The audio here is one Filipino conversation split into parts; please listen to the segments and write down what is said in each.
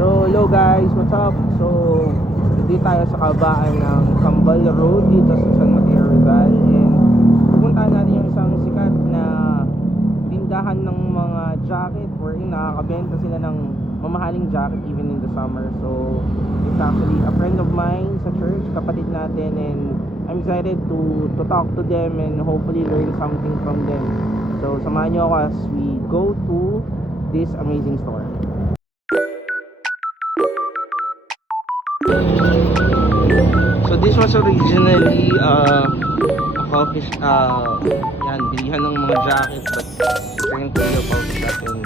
So hello guys, what's up? So dito tayo sa kabaan ng Cambal Road dito sa San Mateo Rizal, and pupuntahan natin yung isang sikat na tindahan ng mga jacket wherein nakakabenta sila ng mamahaling jacket even in the summer. So it's actually a friend of mine sa church, kapatid natin, and I'm excited to talk to them and hopefully learn something from them. So samahan nyo ako as we go to this amazing store. So this was originally a coffee yan, bilihan ng mga jacket, but currently about that, and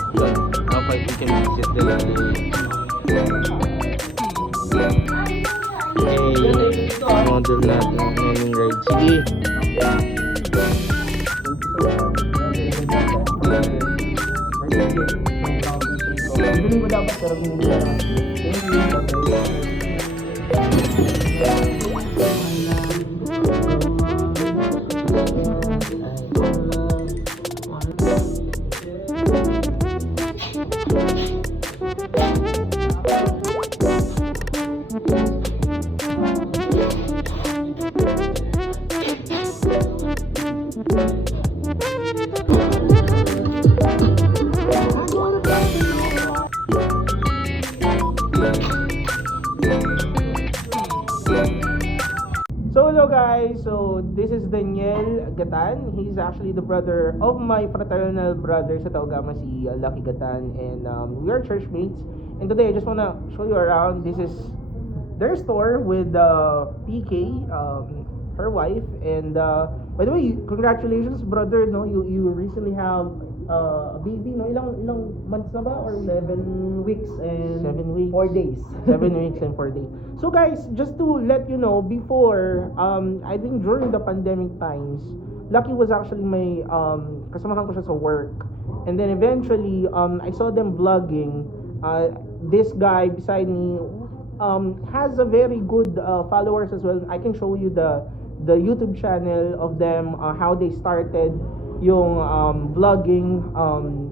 how far we can visit the model natin ng naming ride. Sige. Bilhin ko dapat pero binili ko lang. So hello guys, so this is Daniel Gatan. He's actually the brother of my fraternal brother sa Taugama, si Lucky Gatan, and we are church mates. And today I just wanna show you around. This is their store with PK, her wife, and by the way, congratulations brother, no, you recently have a baby, no? Ilang months na ba, or 7 weeks and 7 weeks 4 days. 7 weeks and 4 days. So guys, just to let you know, before I think during the pandemic times, Lucky was actually my kasamahan ko siya sa work, and then eventually I saw them vlogging. This guy beside me has a very good followers as well. I can show you the YouTube channel of them, how they started yung vlogging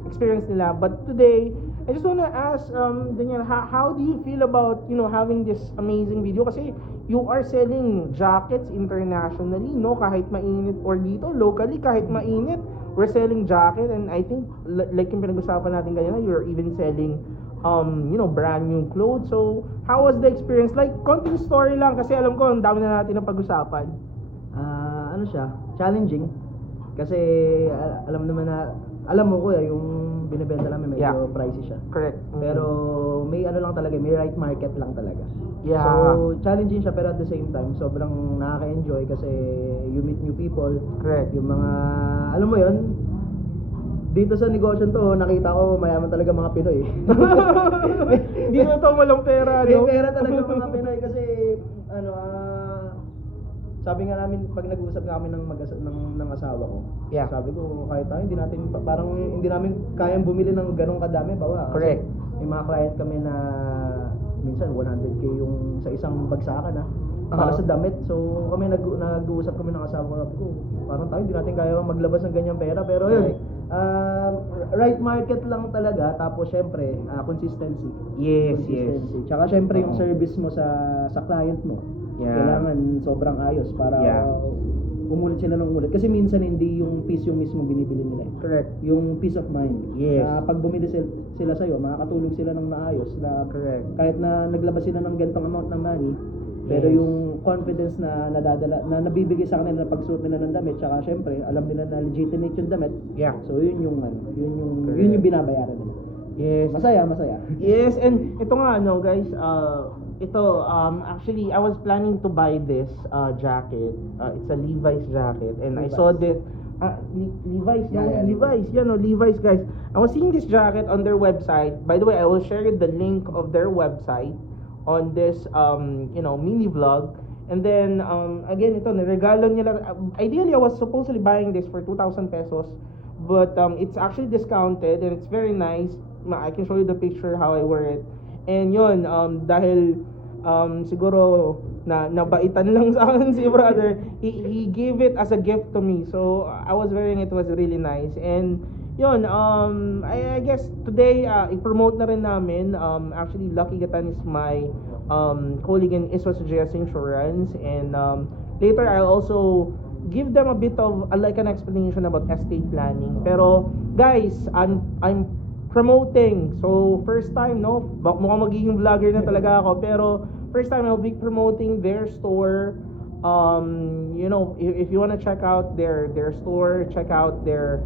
experience nila. But today I just wanna ask Daniel, how do you feel about, you know, having this amazing video? Kasi you are selling jackets internationally, no? Kahit mainit, or dito locally kahit mainit, we're selling jacket. And I think like yung pinag-usapan natin kanina, you're even selling you know, brand new clothes. So how was the experience? Like konting story lang, kasi alam ko ang dami na natin ng pag-usapan. Ano siya? Challenging. Kasi alam mo kuya, yung binebenta namin medyo pricey siya. Correct. Pero may ano lang talaga, may right market lang talaga. Yeah. So challenging siya, pero at the same time sobrang nakaka-enjoy kasi you meet new people. Correct. Yung mga, alam mo yon, dito sa negosyo to, nakita ko mayaman talaga mga Pinoy. Hindi na to walang pera, May no? pera talaga mga Pinoy kasi ano, sabi nga namin pag nag-uusap kami ng asawa ko. Yeah. Sabi ko, kahit tayo hindi natin parang hindi namin kayang bumili ng ganong kadami, bawa. Correct. May mga client kami na minsan 100k yung sa isang bagsakan para sa damit. So kami nag-uusap kami ng asawa ko, sabi ko, parang tayo hindi natin kaya maglabas ng ganyang pera, pero yun. Right market lang talaga, tapos syempre consistency. Yes, Consistency. Tsaka syempre yung service mo sa client mo. Yeah. Kailangan sobrang ayos para umulit sila ng umulit. Kasi minsan hindi yung piece yung mismo binibili nila. Correct. Yung peace of mind. Yes. Na pag bumili sila sa'yo, makakatulong sila ng maayos. Na Correct. kahit na naglabas sila ng gantong amount ng money, pero Yes. yung confidence na nadadala, na nabibigay sa kanila na pagsuot nila ng damit, tsaka syempre alam nila na legitimate yung damit. Yeah. So yun yung Correct. yun yung binabayaran nila. Yes. Masaya. Yes, and ito nga ano guys, ito actually I was planning to buy this jacket. It's a Levi's jacket, and I Levi's. saw this Levi's, Yeah, Levi's, Levi's guys. I was seeing this jacket on their website. By the way, I will share the link of their website on this you know, mini vlog. And then again, ito niregalo nila. Ideally I was supposedly buying this for 2,000 pesos, but it's actually discounted and it's very nice. I can show you the picture how I wear it. And yun, dahil siguro nabaitan lang sa akin si brother, he gave it as a gift to me. So I was wearing it, was really nice. And yun, I guess today, i-promote na rin namin. Actually, Lucky Gatan is my colleague in Iswas GS Insurance. And later, I'll also give them a bit of like an explanation about estate planning. Pero, guys, I'm promoting. So, first time, no? Mukhang magiging vlogger na talaga ako. Pero, first time, I'll be promoting their store. You know, if you want to check out their store, check out their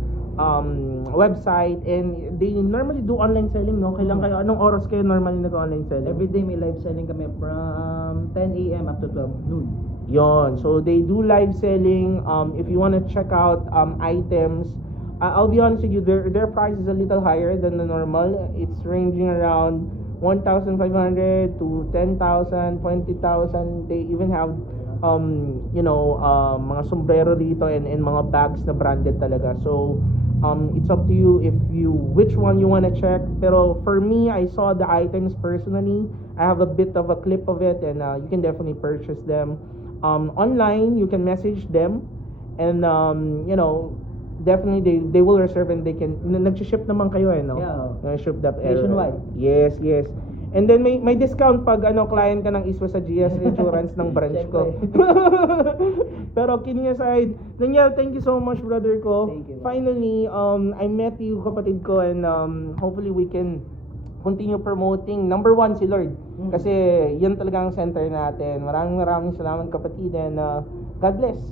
website, and they normally do online selling, no? Kailan kayo, anong oras kayo normally nag-online selling? Every day may live selling kami from 10 a.m. up to 12 noon. Yon, so they do live selling. If you want to check out items, I'll be honest with you, their price is a little higher than the normal. It's ranging around 1,500 to 10,000, 20,000. They even have you know, mga sombrero dito and mga bags na branded talaga. So it's up to you if you which one you want to check. Pero for me, I saw the items personally. I have a bit of a clip of it, and you can definitely purchase them online. You can message them, and you know, definitely they will reserve, and they can nag-ship naman kayo, eh, no? Yeah. Ship that Nationwide. Yes. And then may discount pag client ka ng Iswa sa GS Insurance ng branch ko. Pero kidding aside, Daniel, thank you so much, brother ko. Thank you. Finally, I met you, kapatid ko, and hopefully we can continue promoting. Number one, si Lord. Kasi yun talaga ang center natin. Maraming salamat, kapatid, and God bless.